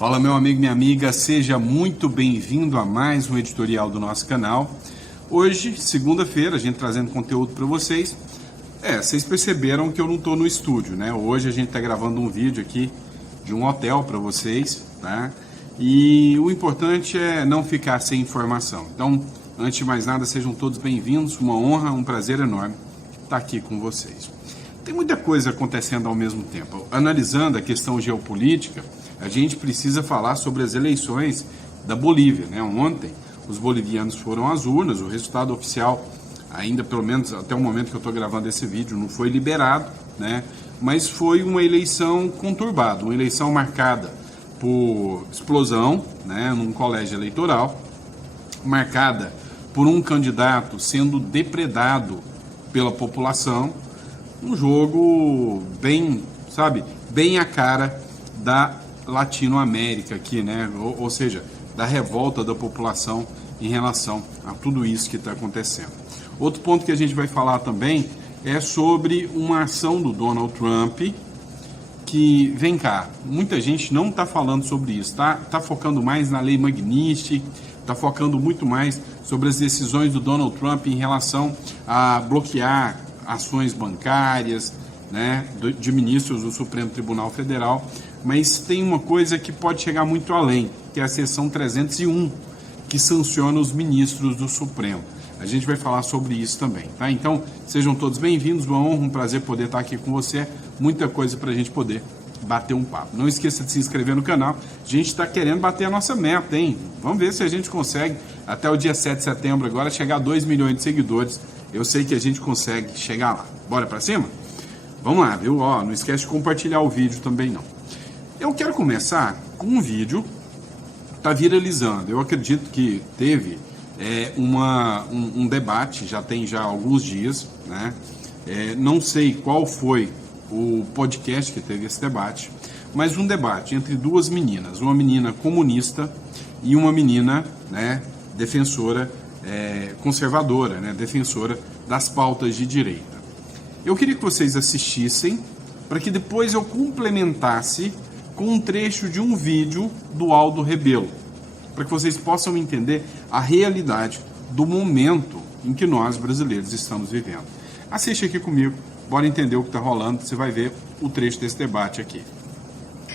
Fala, meu amigo, minha amiga, seja muito bem-vindo a mais um editorial do nosso canal. Hoje, segunda-feira, a gente trazendo conteúdo para vocês. Vocês perceberam que eu não estou no estúdio, né? Hoje a gente está gravando um vídeo aqui de um hotel para vocês, tá? E o importante é não ficar sem informação. Então, antes de mais nada, sejam todos bem-vindos. Uma honra, um prazer enorme estar aqui com vocês. Tem muita coisa acontecendo ao mesmo tempo. Analisando a questão geopolítica, a gente precisa falar sobre as eleições da Bolívia, né? Ontem, os bolivianos foram às urnas, o resultado oficial, ainda pelo menos até o momento que eu estou gravando esse vídeo, não foi liberado, né? Mas foi uma eleição conturbada, uma eleição marcada por explosão, né? Num colégio eleitoral, marcada por um candidato sendo depredado pela população, um jogo bem, bem a cara da Latinoamérica aqui, né? Ou seja, da revolta da população em relação a tudo isso que está acontecendo. Outro ponto que a gente vai falar também é sobre uma ação do Donald Trump que, vem cá, muita gente não está falando sobre isso, tá focando mais na lei Magnitsky, está focando muito mais sobre as decisões do Donald Trump em relação a bloquear ações bancárias, né, de ministros do Supremo Tribunal Federal, mas tem uma coisa que pode chegar muito além, que é a seção 301, que sanciona os ministros do Supremo. A gente vai falar sobre isso também, tá? Então, sejam todos bem-vindos, uma honra, um prazer poder estar aqui com você, muita coisa para a gente poder bater um papo. Não esqueça de se inscrever no canal, a gente está querendo bater a nossa meta, hein? Vamos ver se a gente consegue, até o dia 7 de setembro agora, chegar a 2 milhões de seguidores. Eu sei que a gente consegue chegar lá. Bora para cima? Vamos lá, viu? Ó, não esquece de compartilhar o vídeo também, não. Eu quero começar com um vídeo que está viralizando. Eu acredito que teve um debate, já tem alguns dias, né? Não sei qual foi o podcast que teve esse debate, mas um debate entre duas meninas, uma menina comunista e uma menina, né, defensora, conservadora, né, defensora das pautas de direita. Eu queria que vocês assistissem para que depois eu complementasse com um trecho de um vídeo do Aldo Rebelo, para que vocês possam entender a realidade do momento em que nós brasileiros estamos vivendo. Assiste aqui comigo, bora entender o que está rolando, você vai ver o trecho desse debate aqui.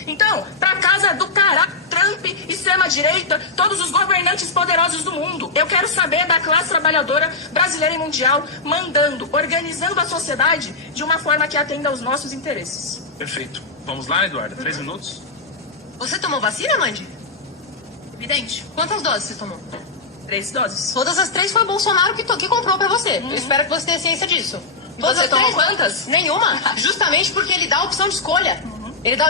Então, pra casa do caralho, Trump, extrema-direita, todos os governantes poderosos do mundo. Eu quero saber da classe trabalhadora brasileira e mundial mandando, organizando a sociedade de uma forma que atenda aos nossos interesses. Perfeito. Vamos lá, Eduardo? 3 minutos? Você tomou vacina, Mandy? Evidente. Quantas doses você tomou? 3 doses. Todas as 3 foi o Bolsonaro que comprou pra você. Eu espero que você tenha ciência disso. Todas Você as tomou 3? quantas? Nenhuma. Justamente porque ele dá a opção de escolha.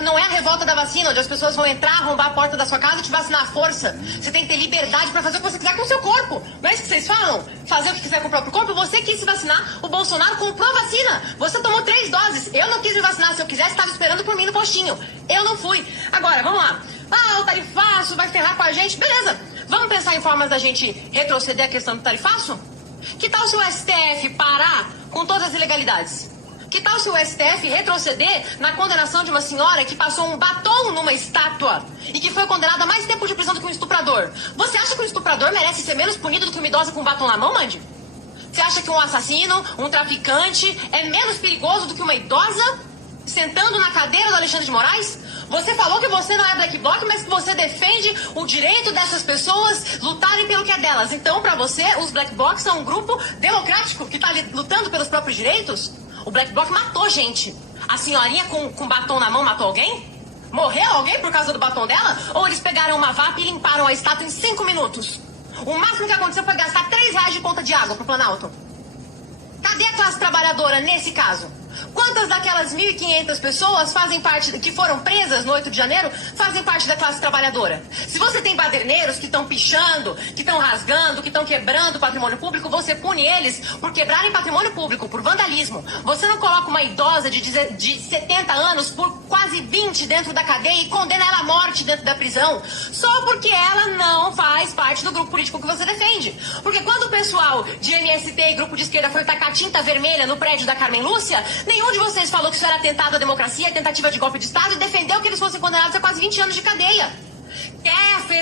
Não é a revolta da vacina, onde as pessoas vão entrar, arrombar a porta da sua casa e te vacinar à força. Você tem que ter liberdade pra fazer o que você quiser com o seu corpo. Não é isso que vocês falam? Fazer o que quiser com o próprio corpo? Você quis se vacinar, o Bolsonaro comprou a vacina. Você tomou 3 doses. Eu não quis me vacinar. Se eu quisesse, estava esperando por mim no postinho. Eu não fui. Agora, vamos lá. O tarifaço vai ferrar com a gente. Beleza. Vamos pensar em formas da gente retroceder a questão do tarifaço? Que tal se o STF parar com todas as ilegalidades? Que tal se o STF retroceder na condenação de uma senhora que passou um batom numa estátua e que foi condenada a mais tempo de prisão do que um estuprador? Você acha que um estuprador merece ser menos punido do que uma idosa com um batom na mão, Mandy? Você acha que um assassino, um traficante, é menos perigoso do que uma idosa sentando na cadeira do Alexandre de Moraes? Você falou que você não é Black Bloc, mas que você defende o direito dessas pessoas lutarem pelo que é delas. Então, pra você, os Black Blocs são um grupo democrático que tá lutando pelos próprios direitos? O Black Bloc matou gente. A senhorinha com batom na mão matou alguém? Morreu alguém por causa do batom dela? Ou eles pegaram uma vaca e limparam a estátua em 5 minutos? O máximo que aconteceu foi gastar R$3 de conta de água pro Planalto. Cadê a classe trabalhadora nesse caso? Quantas daquelas 1.500 pessoas que foram presas no 8 de janeiro fazem parte da classe trabalhadora? Se você tem baderneiros que estão pichando, que estão rasgando, que estão quebrando o patrimônio público, você pune eles por quebrarem patrimônio público, por vandalismo. Você não coloca uma idosa de 70 anos por quase 20 dentro da cadeia e condena ela à morte dentro da prisão, só porque ela não faz parte do grupo político que você defende. Porque quando o pessoal de MST e grupo de esquerda foi tacar tinta vermelha no prédio da Carmen Lúcia, nenhum de vocês falou que isso era atentado à democracia, tentativa de golpe de Estado e defendeu que eles fossem condenados a quase 20 anos de cadeia.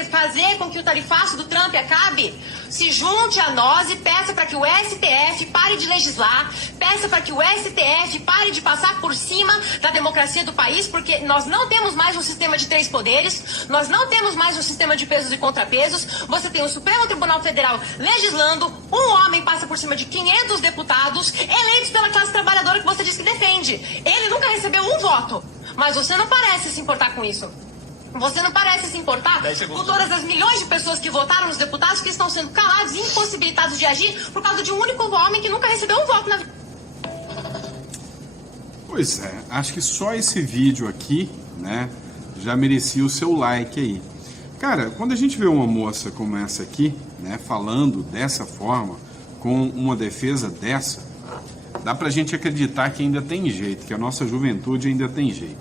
fazer com que o tarifaço do Trump acabe? Se junte a nós e peça para que o STF pare de legislar, peça para que o STF pare de passar por cima da democracia do país, porque nós não temos mais um sistema de 3 poderes, nós não temos mais um sistema de pesos e contrapesos. Você tem o Supremo Tribunal Federal legislando, um homem passa por cima de 500 deputados eleitos pela classe trabalhadora que você diz que defende. Ele nunca recebeu um voto, mas você não parece se importar com isso. Você não parece se importar com todas as milhões de pessoas que votaram nos deputados que estão sendo calados e impossibilitados de agir por causa de um único homem que nunca recebeu um voto na vida. Pois é, acho que só esse vídeo aqui, né, já merecia o seu like aí. Cara, quando a gente vê uma moça como essa aqui, né, falando dessa forma, com uma defesa dessa, dá pra gente acreditar que ainda tem jeito, que a nossa juventude ainda tem jeito.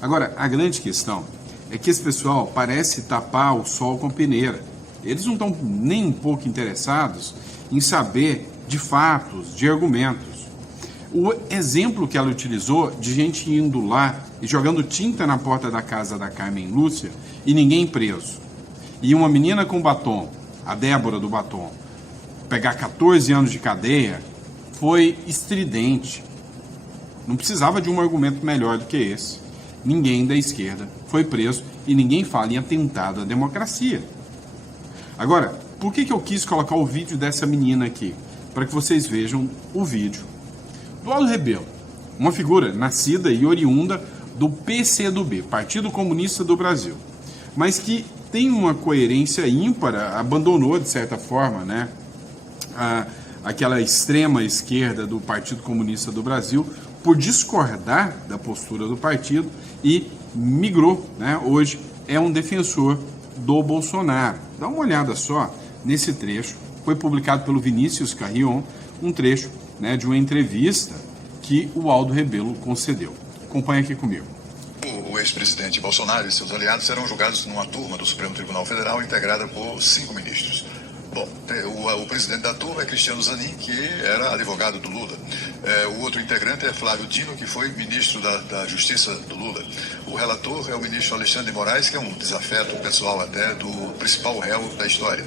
Agora, a grande questão é que esse pessoal parece tapar o sol com peneira. Eles não estão nem um pouco interessados em saber de fatos, de argumentos. O exemplo que ela utilizou de gente indo lá e jogando tinta na porta da casa da Carmen Lúcia e ninguém preso. E uma menina com batom, a Débora do batom, pegar 14 anos de cadeia, foi estridente. Não precisava de um argumento melhor do que esse. Ninguém da esquerda foi preso e ninguém fala em atentado à democracia. Agora, por que eu quis colocar o vídeo dessa menina aqui? Para que vocês vejam o vídeo do Aldo Rebelo, uma figura nascida e oriunda do PCdoB, Partido Comunista do Brasil, mas que tem uma coerência ímpar, abandonou de certa forma, né, aquela extrema esquerda do Partido Comunista do Brasil, por discordar da postura do partido e migrou, né? Hoje é um defensor do Bolsonaro. Dá uma olhada só nesse trecho, foi publicado pelo Vinícius Carrion, um trecho, né, de uma entrevista que o Aldo Rebelo concedeu. Acompanha aqui comigo. O ex-presidente Bolsonaro e seus aliados serão julgados numa turma do Supremo Tribunal Federal integrada por 5 ministros. Bom, o presidente da turma é Cristiano Zanin, que era advogado do Lula. O outro integrante é Flávio Dino, que foi ministro da Justiça do Lula. O relator é o ministro Alexandre de Moraes, que é um desafeto pessoal até do principal réu da história.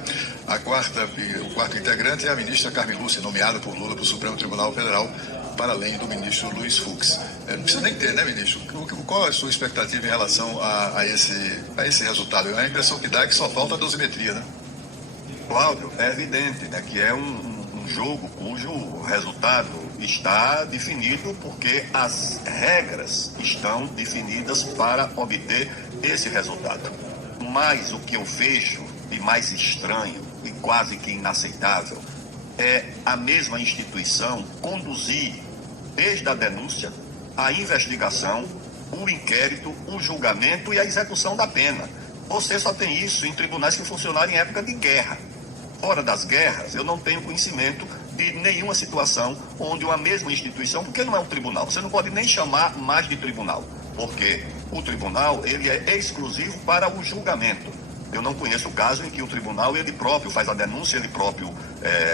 O quarto integrante é a ministra Carmen Lúcia, nomeada por Lula para o Supremo Tribunal Federal, para além do ministro Luiz Fux. Não precisa nem ter, né, ministro? Qual é a sua expectativa em relação a esse resultado? A impressão que dá é que só falta a dosimetria, né? Cláudio, é evidente, né, que é um jogo cujo resultado está definido porque as regras estão definidas para obter esse resultado. Mas o que eu vejo de mais estranho e quase que inaceitável é a mesma instituição conduzir desde a denúncia, a investigação, o inquérito, o julgamento e a execução da pena. Você só tem isso em tribunais que funcionaram em época de guerra. Fora das guerras, eu não tenho conhecimento de nenhuma situação onde uma mesma instituição, porque não é um tribunal, você não pode nem chamar mais de tribunal, porque o tribunal ele é exclusivo para o julgamento. Eu não conheço o caso em que o tribunal ele próprio faz a denúncia, ele próprio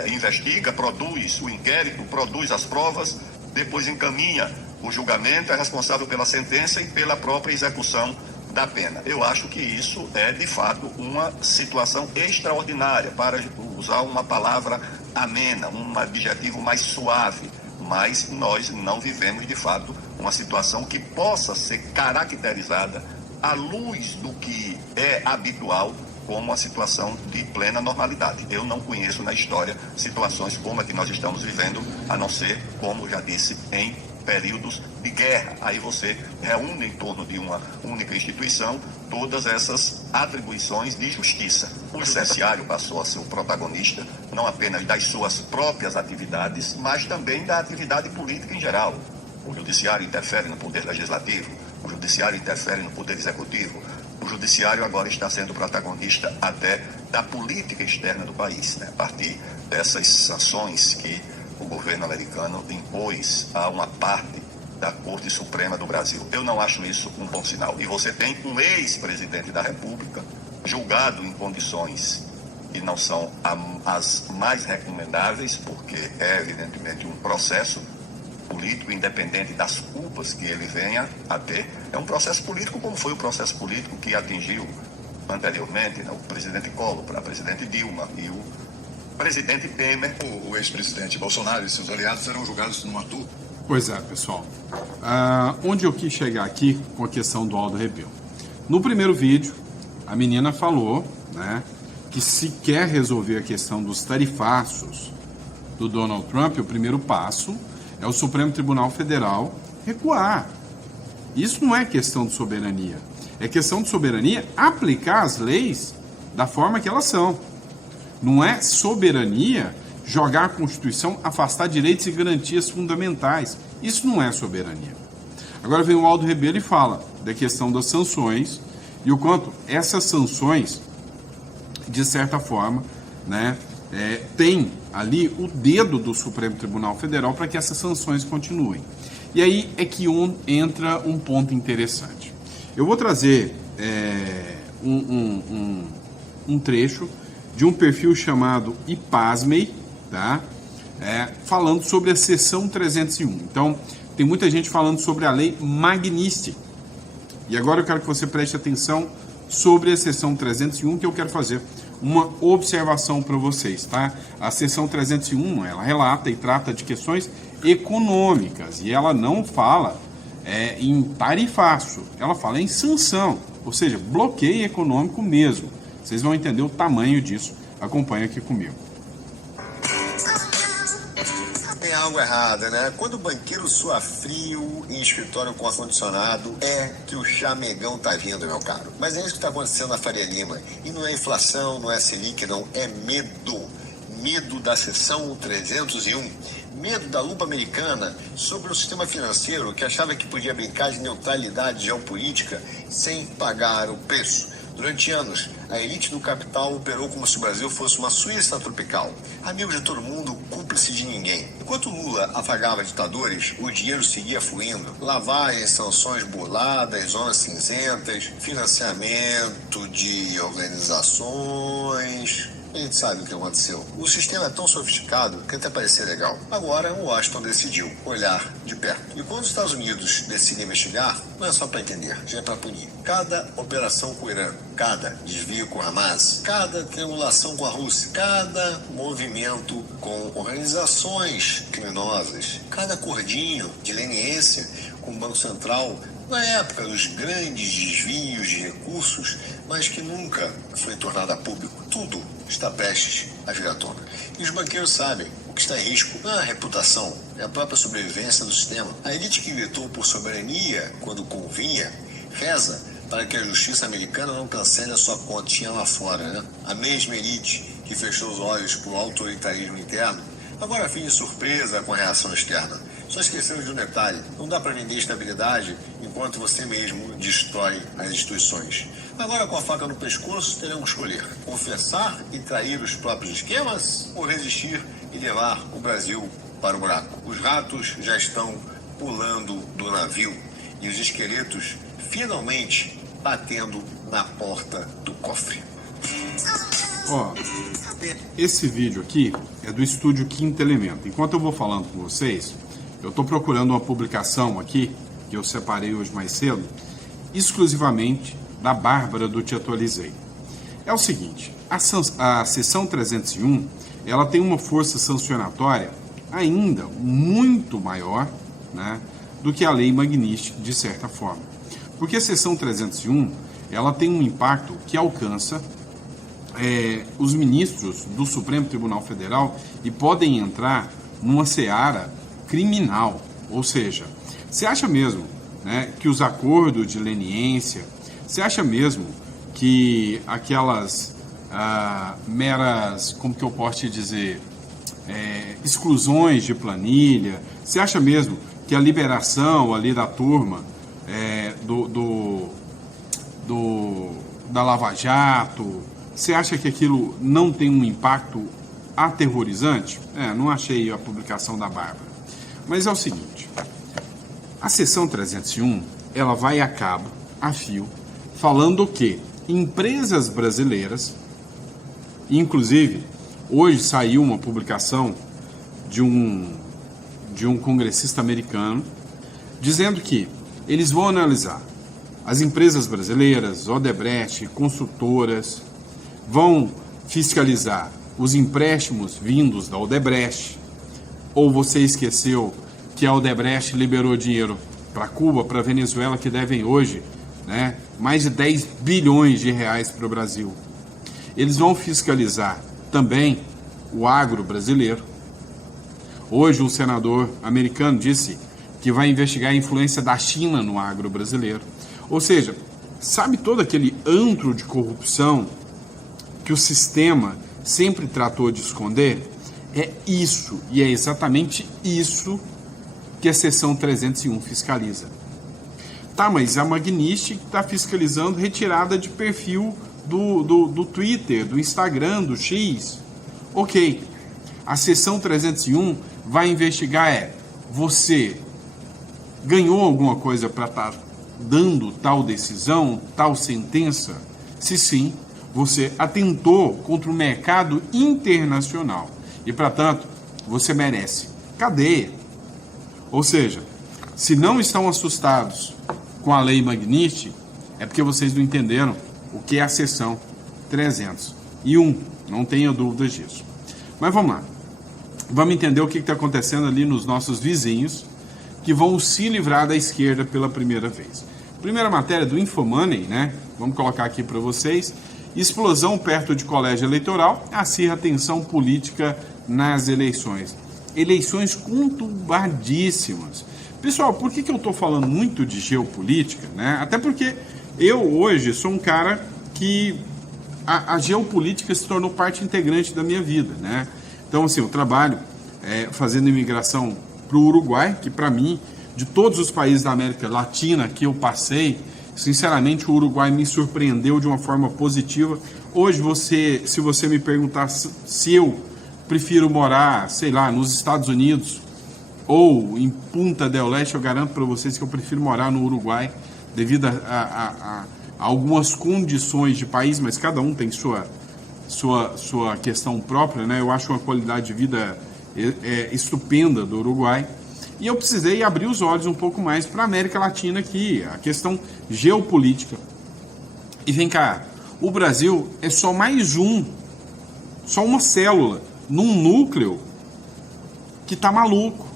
investiga, produz o inquérito, produz as provas, depois encaminha o julgamento, é responsável pela sentença e pela própria execução da pena. Eu acho que isso é, de fato, uma situação extraordinária, para usar uma palavra amena, um adjetivo mais suave, mas nós não vivemos, de fato, uma situação que possa ser caracterizada à luz do que é habitual como uma situação de plena normalidade. Eu não conheço na história situações como a que nós estamos vivendo, a não ser, como já disse, em períodos de guerra. Aí você reúne em torno de uma única instituição todas essas atribuições de justiça. O judiciário passou a ser o protagonista não apenas das suas próprias atividades, mas também da atividade política em geral. O judiciário interfere no poder legislativo, o judiciário interfere no poder executivo, o judiciário agora está sendo protagonista até da política externa do país, né? A partir dessas sanções que o governo americano impôs a uma parte da Corte Suprema do Brasil. Eu não acho isso um bom sinal. E você tem um ex-presidente da República julgado em condições que não são as mais recomendáveis, porque é evidentemente um processo político, independente das culpas que ele venha a ter. É um processo político como foi o processo político que atingiu anteriormente, né, o presidente Collor para a presidente Dilma e o presidente Temer. O ex-presidente Bolsonaro e seus aliados serão julgados numa turma. Pois é, pessoal. Onde eu quis chegar aqui com a questão do Aldo Rebelo? No primeiro vídeo, a menina falou, né, que se quer resolver a questão dos tarifaços do Donald Trump, o primeiro passo é o Supremo Tribunal Federal recuar. Isso não é questão de soberania. É questão de soberania aplicar as leis da forma que elas são. Não é soberania jogar a Constituição, afastar direitos e garantias fundamentais. Isso não é soberania. Agora vem o Aldo Rebelo e fala da questão das sanções e o quanto essas sanções, de certa forma, né, tem ali o dedo do Supremo Tribunal Federal para que essas sanções continuem. E aí é que entra um ponto interessante. Eu vou trazer um trecho de um perfil chamado Ipasmei, tá? Falando sobre a seção 301. Então, tem muita gente falando sobre a lei Magnitsky. E agora eu quero que você preste atenção sobre a seção 301, que eu quero fazer uma observação para vocês, tá? A seção 301, ela relata e trata de questões econômicas, e ela não fala em tarifaço, ela fala em sanção, ou seja, bloqueio econômico mesmo. Vocês vão entender o tamanho disso. Acompanha aqui comigo. Tem algo errado, né? Quando o banqueiro sua frio em escritório com ar-condicionado, é que o chamegão tá vindo, meu caro. Mas é isso que tá acontecendo na Faria Lima. E não é inflação, não é Selic, não. É medo. Medo da seção 301. Medo da lupa americana sobre o sistema financeiro que achava que podia brincar de neutralidade geopolítica sem pagar o preço. Durante anos, a elite do capital operou como se o Brasil fosse uma Suíça tropical. Amigo de todo mundo, cúmplice de ninguém. Enquanto Lula afagava ditadores, o dinheiro seguia fluindo. Lavagem, sanções burladas, zonas cinzentas, financiamento de organizações... A gente sabe o que aconteceu. O sistema é tão sofisticado que até parecer legal. Agora, o Washington decidiu olhar de perto. E quando os Estados Unidos decidem investigar, não é só para entender, já é para punir. Cada operação com o Irã, cada desvio com o Hamas, cada triangulação com a Rússia, cada movimento com organizações criminosas, cada acordinho de leniência com o Banco Central, na época dos grandes desvios de recursos, mas que nunca foi tornado a público. Tudo está prestes a vir à tona. E os banqueiros sabem, o que está em risco não é a reputação, é a própria sobrevivência do sistema. A elite que gritou por soberania quando convinha, reza para que a justiça americana não cancele a sua continha lá fora, né? A mesma elite que fechou os olhos para o autoritarismo interno, agora finge surpresa com a reação externa. Só esquecemos de um detalhe: não dá para vender estabilidade enquanto você mesmo destrói as instituições. Agora, com a faca no pescoço, teremos que escolher: confessar e trair os próprios esquemas ou resistir e levar o Brasil para o buraco. Os ratos já estão pulando do navio e os esqueletos finalmente batendo na porta do cofre. Ó, esse vídeo aqui é do estúdio Quinto Elemento. Enquanto eu vou falando com vocês, eu estou procurando uma publicação aqui, que eu separei hoje mais cedo, exclusivamente da Bárbara do Te Atualizei. É o seguinte, a seção 301, ela tem uma força sancionatória ainda muito maior, né, do que a lei Magnitsky, de certa forma. Porque a seção 301, ela tem um impacto que alcança os ministros do Supremo Tribunal Federal e podem entrar numa seara criminal. Ou seja, você acha mesmo, né, que os acordos de leniência, você acha mesmo que aquelas meras, como que eu posso te dizer, exclusões de planilha, você acha mesmo que a liberação ali da turma da Lava Jato, você acha que aquilo não tem um impacto aterrorizante? Não achei a publicação da Bárbara. Mas é o seguinte, a seção 301, ela vai a cabo, a fio, falando que empresas brasileiras, inclusive, hoje saiu uma publicação de um congressista americano, dizendo que eles vão analisar as empresas brasileiras, Odebrecht, construtoras, vão fiscalizar os empréstimos vindos da Odebrecht? Ou você esqueceu que a Odebrecht liberou dinheiro para Cuba, para Venezuela, que devem hoje, né, mais de 10 bilhões de reais para o Brasil? Eles vão fiscalizar também o agro brasileiro. Hoje um senador americano disse que vai investigar a influência da China no agro brasileiro. Ou seja, sabe todo aquele antro de corrupção que o sistema sempre tratou de esconder? É isso, e é exatamente isso que a seção 301 fiscaliza. Tá, mas a Magnitsky está fiscalizando retirada de perfil do Twitter, do Instagram, do X. Ok, a seção 301 vai investigar você ganhou alguma coisa para estar dando tal decisão, tal sentença? Se sim, você atentou contra o mercado internacional e, portanto, você merece cadeia. Ou seja, se não estão assustados com a lei Magnitsky, é porque vocês não entenderam o que é a seção 301, não tenha dúvidas disso. Mas vamos lá, vamos entender o que está acontecendo ali nos nossos vizinhos, que vão se livrar da esquerda pela primeira vez. Primeira matéria do Infomoney, né? Vamos colocar aqui para vocês. Explosão perto de colégio eleitoral acirra tensão política nas eleições. Eleições conturbadíssimas. Pessoal, por que eu estou falando muito de geopolítica, né? Até porque eu hoje sou um cara que a geopolítica se tornou parte integrante da minha vida, né? Então, assim, eu trabalho fazendo imigração para o Uruguai, que para mim, de todos os países da América Latina que eu passei, sinceramente o Uruguai me surpreendeu de uma forma positiva. Hoje, se você me perguntar se eu prefiro morar, sei lá, nos Estados Unidos ou em Punta del Este, eu garanto para vocês que eu prefiro morar no Uruguai, devido a algumas condições de país, mas cada um tem sua questão própria, né? Eu acho uma qualidade de vida estupenda do Uruguai. E eu precisei abrir os olhos um pouco mais para a América Latina aqui, a questão geopolítica. E vem cá, o Brasil é só uma célula, num núcleo que está maluco.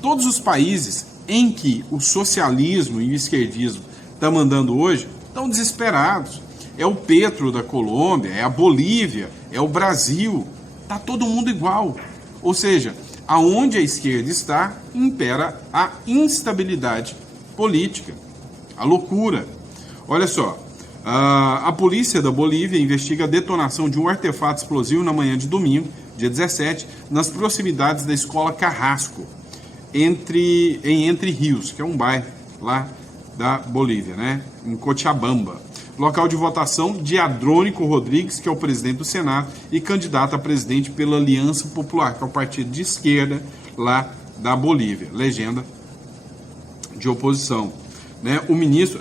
Todos os países em que o socialismo e o esquerdismo estão mandando hoje estão desesperados. É o Petro da Colômbia, é a Bolívia, é o Brasil, está todo mundo igual. Ou seja, aonde a esquerda está, impera a instabilidade política, a loucura. Olha só, a polícia da Bolívia investiga a detonação de um artefato explosivo na manhã de domingo, dia 17, nas proximidades da escola Carrasco, em Entre Rios, que é um bairro lá da Bolívia, né? Em Cochabamba. Local de votação de Andrônico Rodrigues, que é o presidente do Senado e candidato a presidente pela Aliança Popular, que é o partido de esquerda lá da Bolívia, legenda de oposição. Né? O ministro,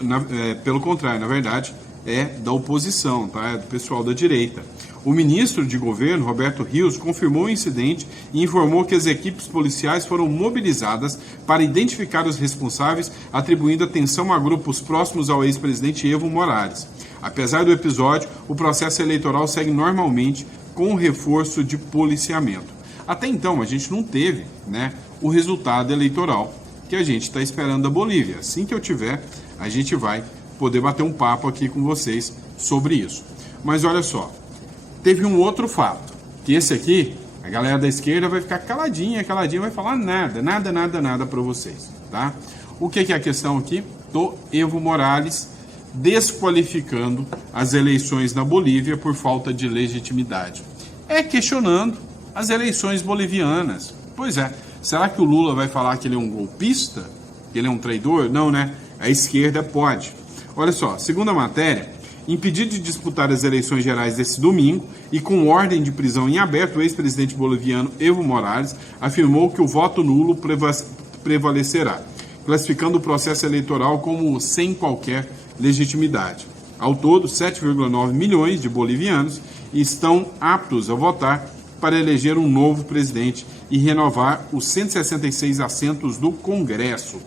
pelo contrário, na verdade, é da oposição, tá? É do pessoal da direita. O ministro de governo, Roberto Rios, confirmou o incidente e informou que as equipes policiais foram mobilizadas para identificar os responsáveis, atribuindo atenção a grupos próximos ao ex-presidente Evo Morales. Apesar do episódio, o processo eleitoral segue normalmente com reforço de policiamento. Até então, a gente não teve, né, o resultado eleitoral que a gente está esperando da Bolívia. Assim que eu tiver, a gente vai poder bater um papo aqui com vocês sobre isso. Mas olha só, teve um outro fato, que esse aqui, a galera da esquerda vai ficar caladinha, vai falar nada para vocês, tá? O que é a questão aqui? Do Evo Morales desqualificando as eleições na Bolívia por falta de legitimidade. Questionando as eleições bolivianas. Pois é, será que o Lula vai falar que ele é um golpista? Que ele é um traidor? Não, né? A esquerda pode. Olha só, segundo a matéria, impedido de disputar as eleições gerais desse domingo e com ordem de prisão em aberto, o ex-presidente boliviano Evo Morales afirmou que o voto nulo prevalecerá, classificando o processo eleitoral como sem qualquer legitimidade. Ao todo, 7,9 milhões de bolivianos estão aptos a votar para eleger um novo presidente e renovar os 166 assentos do Congresso.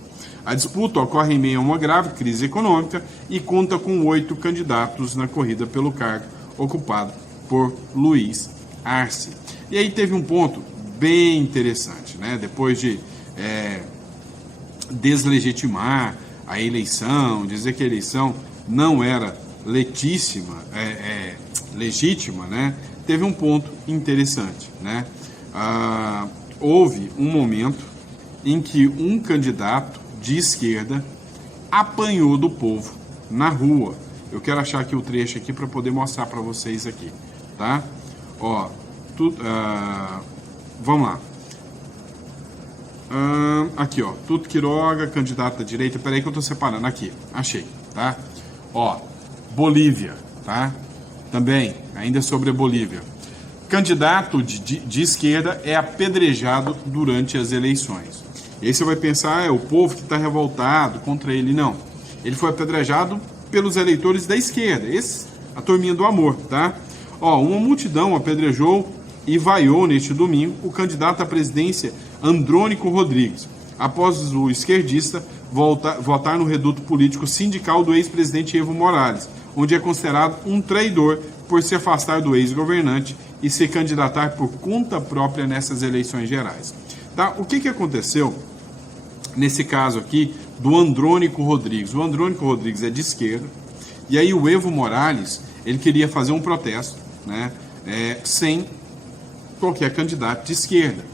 A disputa ocorre em meio a uma grave crise econômica e conta com 8 candidatos na corrida pelo cargo ocupado por Luiz Arce. E aí teve um ponto bem interessante, né? Depois de deslegitimar a eleição, dizer que a eleição não era legítima, né? Teve um ponto interessante, né? Houve um momento em que um candidato de esquerda apanhou do povo na rua. Eu quero achar aqui o trecho aqui para poder mostrar para vocês aqui, tá? Ó, vamos lá. Aqui, ó, Tuto Quiroga, candidato da direita. Peraí que eu tô separando aqui. Achei, tá? Ó, Bolívia, tá? Também, ainda sobre a Bolívia. Candidato de esquerda é apedrejado durante as eleições. E aí você vai pensar, é o povo que está revoltado contra ele. Não. Ele foi apedrejado pelos eleitores da esquerda. A turminha do amor, tá? Ó, uma multidão apedrejou e vaiou neste domingo o candidato à presidência Andrônico Rodrigues, após o esquerdista votar no reduto político sindical do ex-presidente Evo Morales, onde é considerado um traidor por se afastar do ex-governante e se candidatar por conta própria nessas eleições gerais. Tá? O que aconteceu nesse caso aqui do Andrônico Rodrigues? O Andrônico Rodrigues é de esquerda, e aí o Evo Morales, ele queria fazer um protesto, né, sem qualquer candidato de esquerda.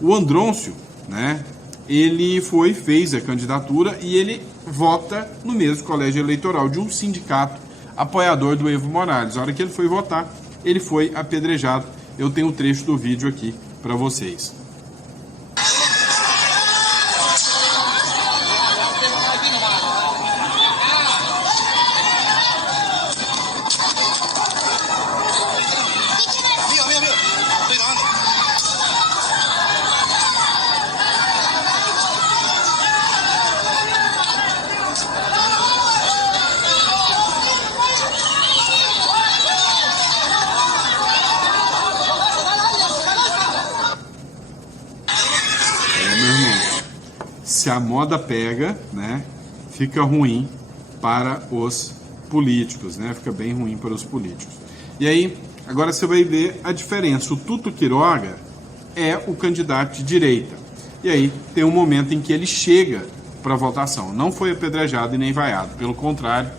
O Andrôncio, né, ele fez a candidatura e ele vota no mesmo colégio eleitoral de um sindicato apoiador do Evo Morales. A hora que ele foi votar, ele foi apedrejado. Eu tenho um trecho do vídeo aqui para vocês. Se a moda pega, né, fica ruim para os políticos, né? Fica bem ruim para os políticos. E aí, agora você vai ver a diferença. O Tuto Quiroga é o candidato de direita. E aí tem um momento em que ele chega para a votação. Não foi apedrejado e nem vaiado. Pelo contrário.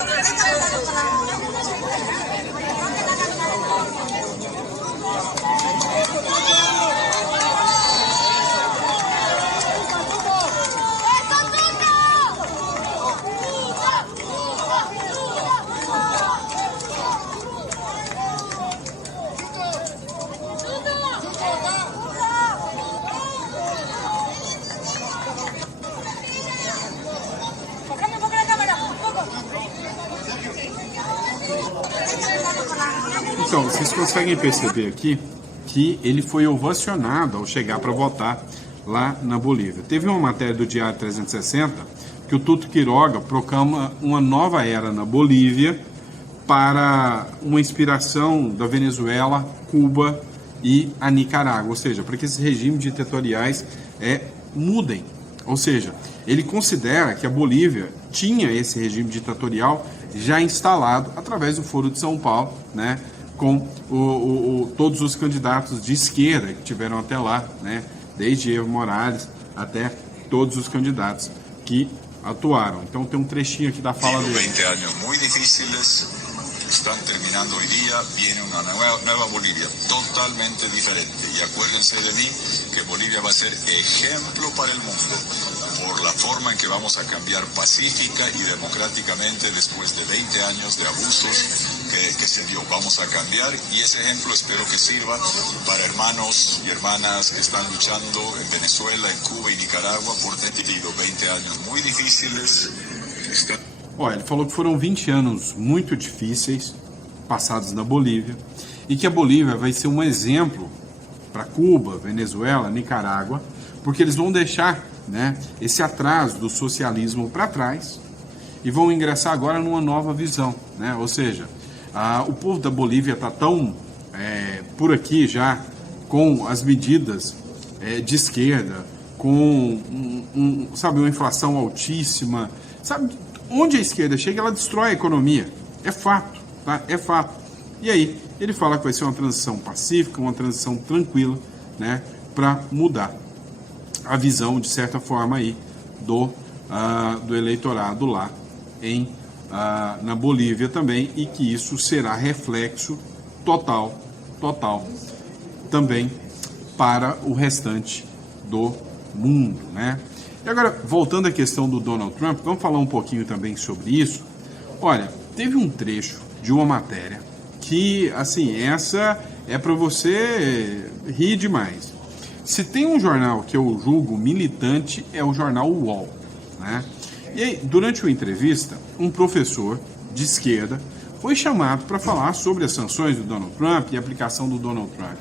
Então, vocês conseguem perceber aqui que ele foi ovacionado ao chegar para votar lá na Bolívia. Teve uma matéria do Diário 360 que o Tuto Quiroga proclama uma nova era na Bolívia para uma inspiração da Venezuela, Cuba e a Nicarágua, ou seja, para que esses regimes ditatoriais mudem. Ou seja, ele considera que a Bolívia tinha esse regime ditatorial já instalado através do Foro de São Paulo, né, com todos os candidatos de esquerda que tiveram até lá, né, desde Evo Morales até todos os candidatos que atuaram. Então tem um trechinho aqui da fala dele. 20 anos muito difíceis estão terminando hoje dia, viene uma nova Bolívia totalmente diferente. E acuérdense de mim que Bolívia vai ser exemplo para o mundo por la forma en que vamos a cambiar pacífica y democráticamente después de 20 años de abusos que se dio. Vamos a cambiar y ese ejemplo espero que sirva para hermanos y hermanas que están luchando en Venezuela, en Cuba y Nicaragua por 20 años muy difíciles. Olha, ele falou que foram 20 anos muito difíceis passados na Bolívia e que a Bolívia vai ser um exemplo para Cuba, Venezuela, Nicarágua, porque eles vão deixar, né, esse atraso do socialismo para trás e vão ingressar agora numa nova visão, né? Ou seja, o povo da Bolívia está tão por aqui já com as medidas de esquerda, com sabe, uma inflação altíssima, sabe, onde a esquerda chega, ela destrói a economia, é fato, tá? É fato. E aí ele fala que vai ser uma transição pacífica, uma transição tranquila, né, para mudar a visão, de certa forma, aí do eleitorado lá na Bolívia também, e que isso será reflexo total também para o restante do mundo, né? E agora, voltando à questão do Donald Trump, vamos falar um pouquinho também sobre isso. Olha, teve um trecho de uma matéria que, assim, essa é para você rir demais. Se tem um jornal que eu julgo militante, é o jornal UOL, né? E aí, durante uma entrevista, um professor de esquerda foi chamado para falar sobre as sanções do Donald Trump e a aplicação do Donald Trump.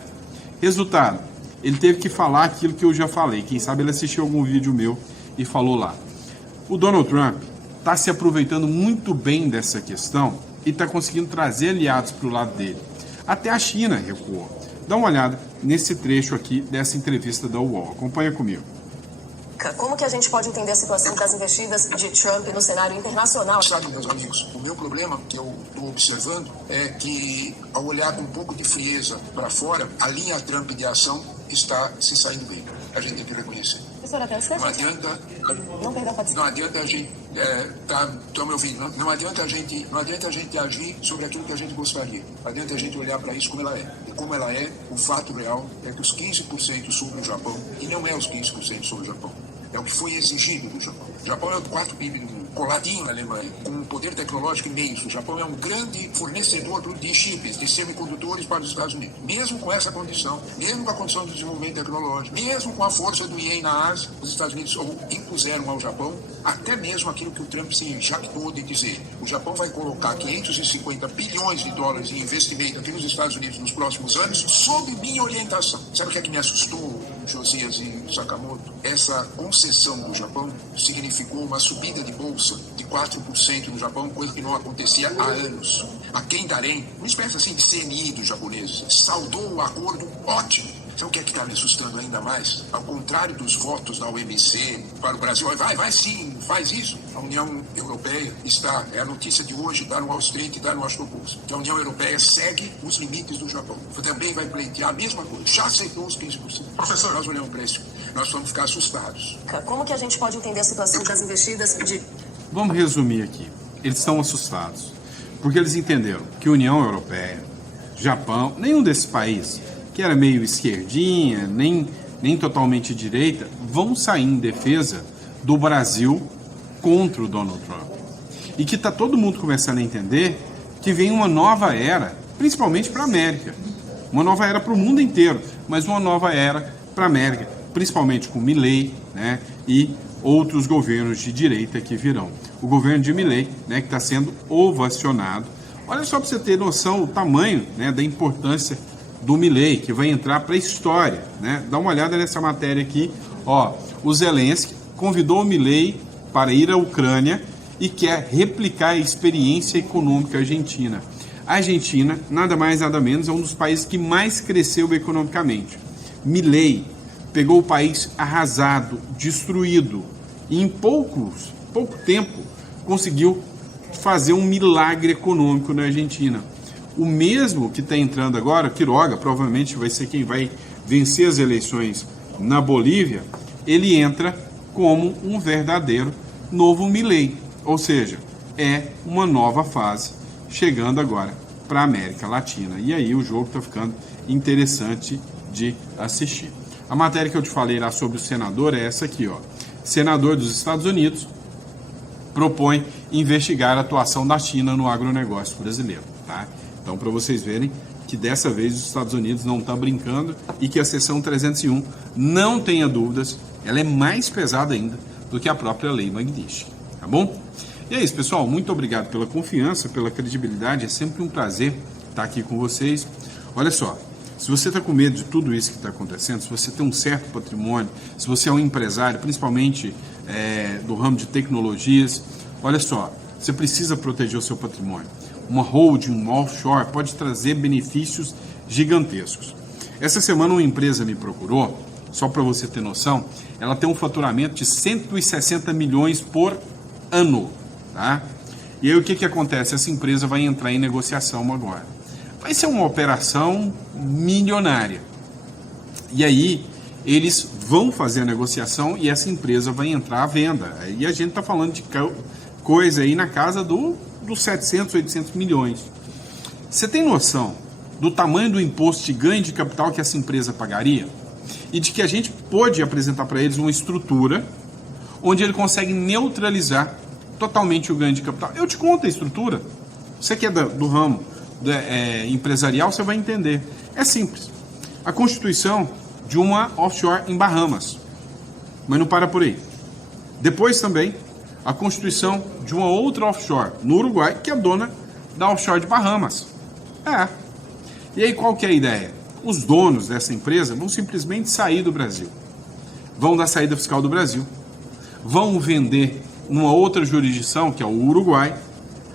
Resultado, ele teve que falar aquilo que eu já falei. Quem sabe ele assistiu algum vídeo meu e falou lá. O Donald Trump está se aproveitando muito bem dessa questão e está conseguindo trazer aliados para o lado dele. Até a China recuou. Dá uma olhada nesse trecho aqui dessa entrevista da UOL. Acompanha comigo. Como que a gente pode entender a situação das investidas de Trump no cenário internacional? Sabe, meus amigos, o meu problema que eu estou observando é que, ao olhar com um pouco de frieza para fora, a linha Trump de ação está se saindo bem. A gente tem que reconhecer. Não adianta a gente... Estão me ouvindo? Não adianta a gente agir sobre aquilo que a gente gostaria. Adianta a gente olhar para isso como ela é. E como ela é, o fato real é que os 15% sobre o Japão, e não é os 15% sobre o Japão, é o que foi exigido do Japão. O Japão é o quarto PIB do mundo, coladinho na Alemanha, com um poder tecnológico imenso. O Japão é um grande fornecedor de chips, de semicondutores para os Estados Unidos. Mesmo com essa condição, mesmo com a condição de desenvolvimento tecnológico, mesmo com a força do ien na Ásia, os Estados Unidos impuseram ao Japão até mesmo aquilo que o Trump se jactou de dizer. O Japão vai colocar 550 bilhões de dólares em investimento aqui nos Estados Unidos nos próximos anos, sob minha orientação. Sabe o que é que me assustou, Josias e Sakamoto? Essa concessão do Japão significou uma subida de bolsa de 4% no Japão, coisa que não acontecia há anos. A Kendaren, uma espécie assim de CNI dos japoneses, saudou o acordo ótimo. Sabe o que é que está me assustando ainda mais? Ao contrário dos votos da OMC para o Brasil, vai sim, faz isso. A União Europeia está, é a notícia de hoje, está no Wall Street, está no Washington Post, que a União Europeia segue os limites do Japão. Também vai pleitear a mesma coisa, já aceitou os 15%. Professor, nós olhamos para isso, nós vamos ficar assustados. Como que a gente pode entender a situação das investidas de... Vamos resumir aqui. Eles estão assustados, porque eles entenderam que a União Europeia, Japão, nenhum desses países que era meio esquerdinha, nem totalmente direita, vão sair em defesa do Brasil contra o Donald Trump. E que está todo mundo começando a entender que vem uma nova era, principalmente para a América. Uma nova era para o mundo inteiro, mas uma nova era para a América, principalmente com Milei, né, e outros governos de direita que virão. O governo de Milei, né, que está sendo ovacionado. Olha só para você ter noção o tamanho, né, da importância do Milei, que vai entrar para a história, né? Dá uma olhada nessa matéria aqui. Ó, o Zelensky convidou o Milei para ir à Ucrânia e quer replicar a experiência econômica argentina. A Argentina, nada mais nada menos, é um dos países que mais cresceu economicamente. Milei pegou o país arrasado, destruído, e em pouco tempo conseguiu fazer um milagre econômico na Argentina. O mesmo que está entrando agora, Quiroga, provavelmente vai ser quem vai vencer as eleições na Bolívia, ele entra como um verdadeiro novo Milei. Ou seja, é uma nova fase chegando agora para a América Latina. E aí o jogo está ficando interessante de assistir. A matéria que eu te falei lá sobre o senador é essa aqui, ó. Senador dos Estados Unidos propõe investigar a atuação da China no agronegócio brasileiro, tá? Então, para vocês verem que dessa vez os Estados Unidos não está brincando e que a seção 301, não tenha dúvidas, ela é mais pesada ainda do que a própria lei Magnitsky, tá bom? E é isso, pessoal. Muito obrigado pela confiança, pela credibilidade. É sempre um prazer estar aqui com vocês. Olha só, se você está com medo de tudo isso que está acontecendo, se você tem um certo patrimônio, se você é um empresário, principalmente do ramo de tecnologias, olha só, você precisa proteger o seu patrimônio. Uma holding, um offshore, pode trazer benefícios gigantescos. Essa semana uma empresa me procurou só para você ter noção, ela tem um faturamento de 160 milhões por ano, tá? E aí o que acontece? Essa empresa vai entrar em negociação agora. Vai ser uma operação milionária. E aí eles vão fazer a negociação e essa empresa vai entrar à venda. E a gente está falando de coisa aí na casa dos 700, 800 milhões. Você tem noção do tamanho do imposto de ganho de capital que essa empresa pagaria? E de que a gente pôde apresentar para eles uma estrutura onde ele consegue neutralizar totalmente o ganho de capital. Eu te conto a estrutura. Você que é do ramo empresarial, você vai entender. É simples. A constituição de uma offshore em Bahamas. Mas não para por aí. Depois também, a constituição de uma outra offshore no Uruguai, que é dona da offshore de Bahamas. E aí qual que é a ideia? Os donos dessa empresa vão simplesmente sair do Brasil. Vão dar saída fiscal do Brasil. Vão vender numa outra jurisdição, que é o Uruguai,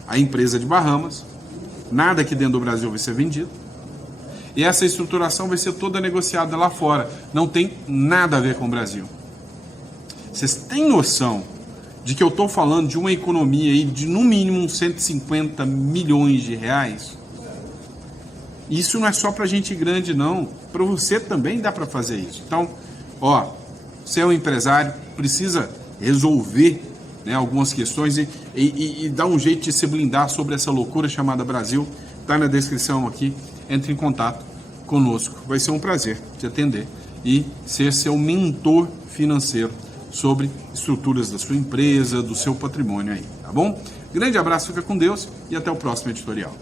a empresa de Bahamas. Nada aqui dentro do Brasil vai ser vendido. E essa estruturação vai ser toda negociada lá fora. Não tem nada a ver com o Brasil. Vocês têm noção de que eu estou falando de uma economia aí de no mínimo 150 milhões de reais? Isso não é só para gente grande, não. Para você também dá para fazer isso. Então, você é um empresário, precisa resolver, né, algumas questões e dar um jeito de se blindar sobre essa loucura chamada Brasil. Está na descrição aqui. Entre em contato conosco. Vai ser um prazer te atender e ser seu mentor financeiro sobre estruturas da sua empresa, do seu patrimônio aí, tá bom? Grande abraço, fica com Deus e até o próximo editorial.